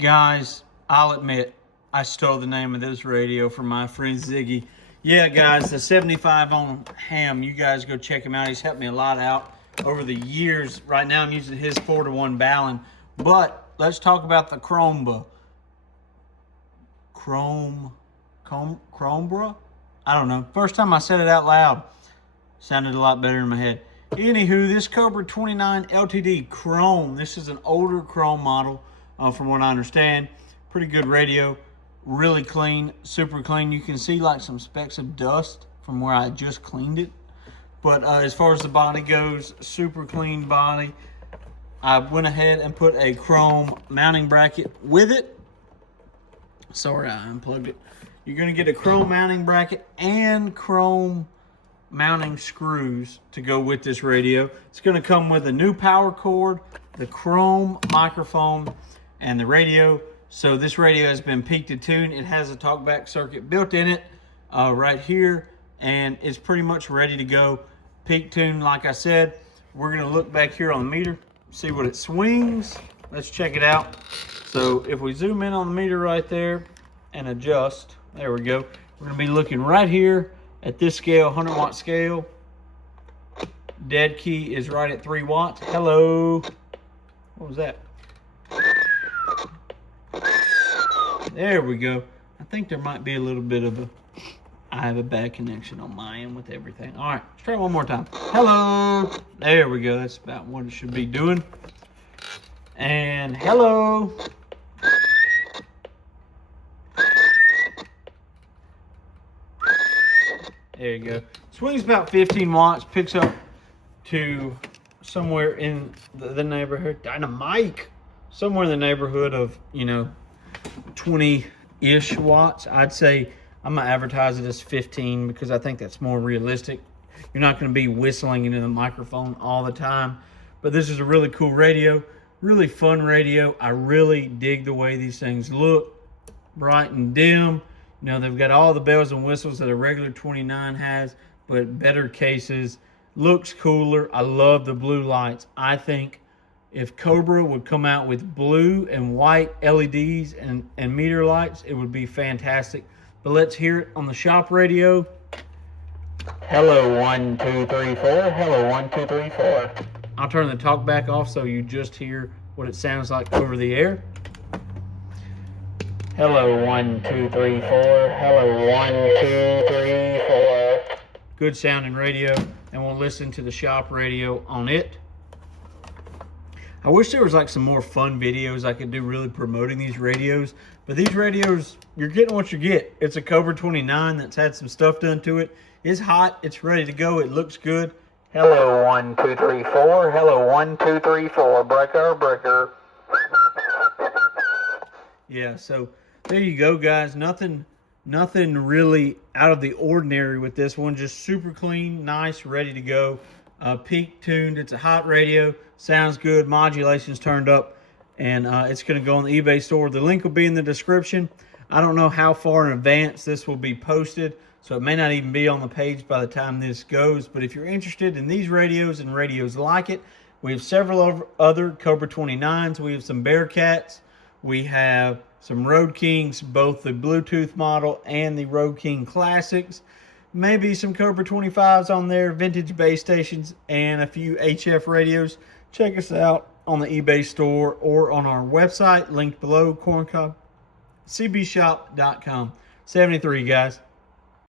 Guys, I'll admit, I stole the name of this radio from my friend Ziggy. Yeah, guys, the 75 on ham, you guys go check him out. He's helped me a lot out over the years. Right now, I'm using his 4-to-1 Ballon. But let's talk about the Cobra. Cobra? I don't know. First time I said it out loud, sounded a lot better in my head. Anywho, this Cobra 29 LTD Chrome. This is an older Chrome model, from what I understand. Pretty good radio. Really clean, super clean. You can see like some specks of dust from where I just cleaned it. But as far as the body goes, super clean body. I went ahead and put a chrome mounting bracket with it. Sorry, I unplugged it. You're going to get a chrome mounting bracket and chrome mounting screws to go with this radio. It's going to come with a new power cord, the chrome microphone, and the radio. So this radio has been peaked to tune. It has a talkback circuit built in it right here, and it's pretty much ready to go. Peak tune, like I said. We're going to look back here on the meter, see what it swings. Let's check it out. So if we zoom in on the meter right there and adjust, there we go. We're going to be looking right here at this scale, 100-watt scale. Dead key is right at 3 watts. Hello. What was that? There we go. I think there might be a little bit of I have a bad connection on my end with everything. All right, let's try one more time. Hello. There we go. That's about what it should be doing. And hello. There you go. Swings about 15 watts, picks up to somewhere in the neighborhood. Dynamite. Somewhere in the neighborhood of, 20-ish watts. I'd say I'm going to advertise it as 15 because I think that's more realistic. You're not going to be whistling into the microphone all the time. But this is a really cool radio. Really fun radio. I really dig the way these things look. Bright and dim. They've got all the bells and whistles that a regular 29 has, but better cases. Looks cooler. I love the blue lights. I think if Cobra would come out with blue and white LEDs and meter lights, it would be fantastic. But let's hear it on the shop radio. Hello, 1, 2, 3, 4. Hello, 1, 2, 3, 4. I'll turn the talk back off so you just hear what it sounds like over the air. Hello, 1, 2, 3, 4. Hello, 1, 2, 3, 4. Good sounding radio, and we'll listen to the shop radio on it. I wish there was like some more fun videos I could do really promoting these radios. But these radios, you're getting what you get. It's a Cobra 29 that's had some stuff done to it. It's hot. It's ready to go. It looks good. Hello, 1, 2, 3, 4. Hello, 1, 2, 3, 4. Breaker, breaker. Yeah, so there you go, guys. Nothing really out of the ordinary with this one. Just super clean, nice, ready to go. Peak tuned. It's a hot radio. Sounds good. Modulation's turned up. And it's going to go on the eBay store. The link will be in the description. I don't know how far in advance this will be posted, so it may not even be on the page by the time this goes. But if you're interested in these radios and radios like it, we have several other Cobra 29s. We have some Bearcats. We have some Road Kings, both the Bluetooth model and the Road King Classics. Maybe some Cobra 25s on there, vintage base stations, and a few HF radios. Check us out on the eBay store or on our website, linked below, corncobcbshop.com. 73, guys.